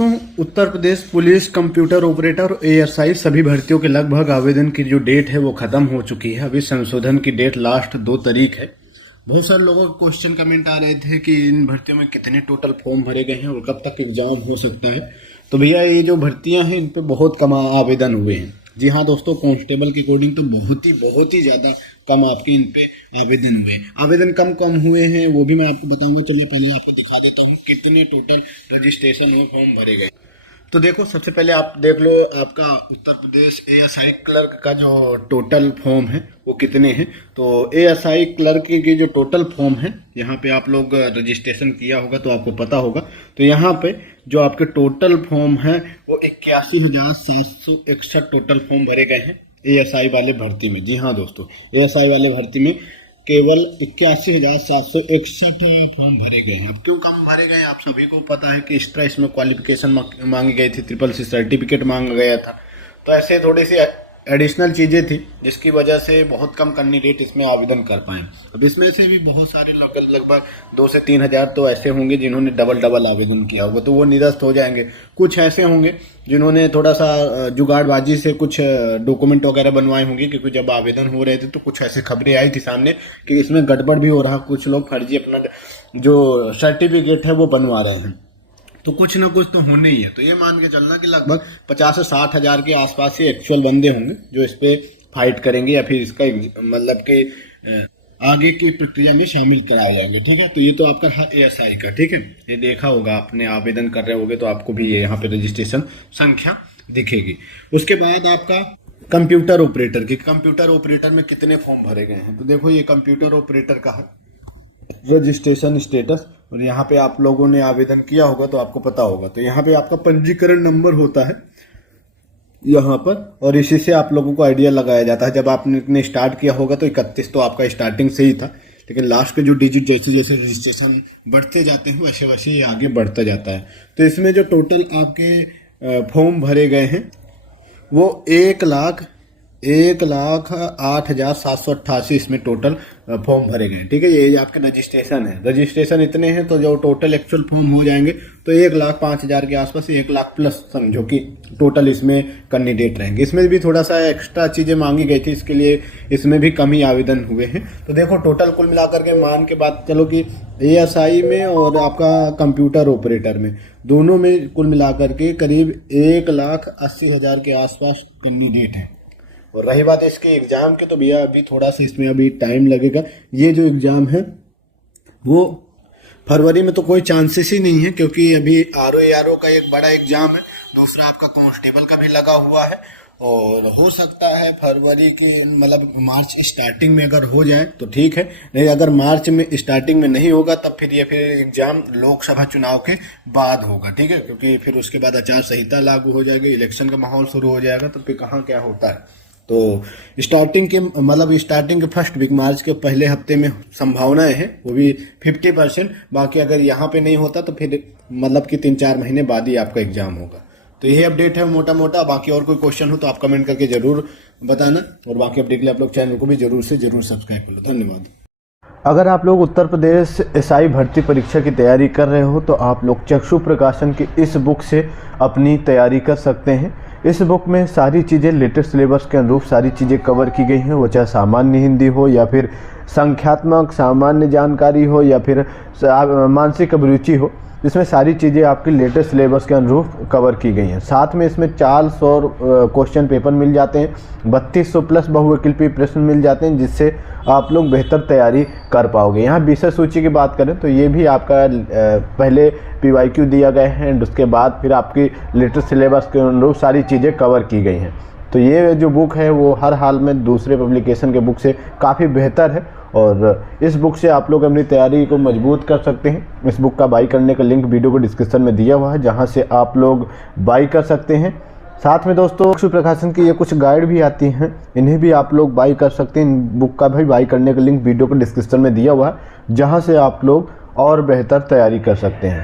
दोस्तों, Uttar Pradesh police computer operator ASI सभी भर्तियों के लगभग आवेदन की जो डेट है वो खत्म हो चुकी है। अभी संशोधन की डेट लास्ट 2 तारीख है। बहुत सारे लोगों के क्वेश्चन कमेंट आ रहे थे कि इन भर्तियों में कितने टोटल फॉर्म भरे गए हैं और कब तक एग्जाम हो सकता है। तो भैया ये जो भर्तियां हैं इन पे बहुत कम आवेदन हुए हैं। जी हाँ दोस्तों, कांस्टेबल के अकॉर्डिंग तो बहुत ही ज़्यादा कम आपके इन पे आवेदन हुए। आवेदन कम हुए हैं वो भी मैं आपको बताऊंगा। चलिए पहले आपको दिखा देता हूँ कितने टोटल रजिस्ट्रेशन और फॉर्म भरे गए। तो देखो, सबसे पहले आप देख लो आपका उत्तर प्रदेश एएसआई क्लर्क का जो टोटल फॉर्म है वो कितने हैं। तो एएसआई क्लर्क की जो टोटल फॉर्म है, यहाँ पे आप लोग रजिस्ट्रेशन किया होगा तो आपको पता होगा। तो यहाँ पे जो आपके टोटल फॉर्म है वो 81,761 टोटल फॉर्म भरे गए हैं एएसआई वाले भर्ती में। जी हाँ दोस्तों, एएसआई वाले भर्ती में केवल 81,761 फॉर्म भरे गए हैं। अब क्यों कम भरे गए आप सभी को पता है कि एक्स्ट्रा इसमें क्वालिफिकेशन मांगी गई थी, CCC सर्टिफिकेट मांगा गया था। तो ऐसे थोड़ी सी एडिशनल चीज़ें थी जिसकी वजह से बहुत कम कैंडिडेट इसमें आवेदन कर पाए। अब इसमें से भी बहुत सारे लगभग 2 से 3 हज़ार तो ऐसे होंगे जिन्होंने डबल आवेदन किया होगा, तो वो निरस्त हो जाएंगे। कुछ ऐसे होंगे जिन्होंने थोड़ा सा जुगाड़बाजी से कुछ डॉक्यूमेंट वगैरह बनवाए होंगे, क्योंकि जब आवेदन हो रहे थे तो कुछ ऐसे खबरें आई थी सामने कि इसमें गड़बड़ भी हो रहा, कुछ लोग फर्जी अपना जो सर्टिफिकेट है वो बनवा रहे हैं। तो कुछ ना कुछ तो होने ही है। तो ये मान के चलना कि लगभग 50 से 60 हज़ार के आसपास ही एक्चुअल बंदे होंगे जो इस पे फाइट करेंगे या फिर इसका मतलब कि आगे की प्रक्रिया में शामिल कराए जाएंगे। ठीक है, तो ये तो आपका है एएसआई का। ठीक है, ये देखा होगा आपने, आवेदन कर रहे होगे तो आपको भी ये यहाँ पे रजिस्ट्रेशन संख्या दिखेगी। उसके बाद आपका कंप्यूटर ऑपरेटर की, कंप्यूटर ऑपरेटर में कितने फॉर्म भरे गए हैं। तो देखो, ये कंप्यूटर ऑपरेटर का है रजिस्ट्रेशन स्टेटस, और यहाँ पे आप लोगों ने आवेदन किया होगा तो आपको पता होगा। तो यहाँ पे आपका पंजीकरण नंबर होता है यहाँ पर, और इसी से आप लोगों को आइडिया लगाया जाता है। जब आपने स्टार्ट किया होगा तो 31 तो आपका स्टार्टिंग से ही था, लेकिन लास्ट के जो डिजिट जैसे जैसे रजिस्ट्रेशन बढ़ते जाते हैं वैसे वैसे ये आगे बढ़ता जाता है। तो इसमें जो टोटल आपके फॉर्म भरे गए हैं वो 1,08,788 इसमें टोटल फॉर्म भरे गए हैं। ठीक है, ये आपका रजिस्ट्रेशन है। रजिस्ट्रेशन इतने हैं तो जो टोटल एक्चुअल फॉर्म हो जाएंगे तो 1,05,000 के आसपास, 1,00,000 प्लस समझो कि टोटल इसमें कैंडिडेट रहेंगे। इसमें भी थोड़ा सा एक्स्ट्रा चीजें मांगी गई थी, इसके लिए इसमें भी कम ही आवेदन हुए हैं। तो देखो, टोटल कुल मिलाकर के मान के बात चलो कि एएसआई में और आपका कंप्यूटर ऑपरेटर में दोनों में कुल मिलाकर के करीब 1,80,000 के आसपास कैंडिडेट है। और रही बात इसके एग्जाम की, तो भैया अभी थोड़ा सा इसमें अभी टाइम लगेगा। ये जो एग्जाम है वो फरवरी में तो कोई चांसेस ही नहीं है, क्योंकि अभी आरओ का एक बड़ा एग्जाम है, दूसरा आपका कांस्टेबल का भी लगा हुआ है, और हो सकता है फरवरी के मतलब मार्च स्टार्टिंग में अगर हो जाए तो ठीक है, नहीं अगर मार्च में स्टार्टिंग में नहीं होगा तब फिर एग्जाम लोकसभा चुनाव के बाद होगा। ठीक है, क्योंकि फिर उसके बाद आचार संहिता लागू हो जाएगी, इलेक्शन का माहौल शुरू हो जाएगा, तो फिर कहाँ क्या होता है। तो स्टार्टिंग के फर्स्ट वीक, मार्च के पहले हफ्ते में संभावनाएं हैं, वो भी 50%। बाकी अगर यहाँ पे नहीं होता तो फिर मतलब कि 3-4 महीने बाद ही आपका एग्जाम होगा। तो यही अपडेट है मोटा। बाकी और कोई क्वेश्चन हो तो आप कमेंट करके जरूर बताना, और बाकी अपडेट के लिए आप लोग चैनल को भी जरूर सब्सक्राइब कर लो। धन्यवाद। अगर आप लोग उत्तर प्रदेश एसआई भर्ती परीक्षा की तैयारी कर रहे हो तो आप लोग चक्षु प्रकाशन की इस बुक से अपनी तैयारी कर सकते हैं। इस बुक में सारी चीज़ें लेटेस्ट सिलेबस के अनुरूप सारी चीज़ें कवर की गई हैं, वो चाहे सामान्य हिंदी हो या फिर संख्यात्मक सामान्य जानकारी हो या फिर मानसिक अभिरुचि हो, इसमें सारी चीज़ें आपकी लेटेस्ट सिलेबस के अनुरूप कवर की गई हैं। साथ में इसमें 400 क्वेश्चन पेपर मिल जाते हैं, 3200 प्लस बहुविकल्पीय प्रश्न मिल जाते हैं, जिससे आप लोग बेहतर तैयारी कर पाओगे। यहाँ विषय सूची की बात करें तो ये भी आपका पहले PYQ दिया गया है, एंड उसके बाद फिर आपकी लेटेस्ट सिलेबस के अनुरूप सारी चीज़ें कवर की गई हैं। तो ये जो बुक है वो हर हाल में दूसरे पब्लिकेशन के बुक से काफ़ी बेहतर है, और इस बुक से आप लोग अपनी तैयारी को मजबूत कर सकते हैं। इस बुक का बाई करने का लिंक वीडियो को डिस्क्रिप्शन में दिया हुआ है, जहां से आप लोग बाई कर सकते हैं। साथ में दोस्तों चक्षु प्रकाशन की ये कुछ गाइड भी आती हैं, इन्हें भी आप लोग बाई कर सकते हैं। इन बुक का भी बाई करने का लिंक वीडियो को डिस्क्रिप्शन में दिया हुआ है, जहाँ से आप लोग और बेहतर तैयारी कर सकते हैं।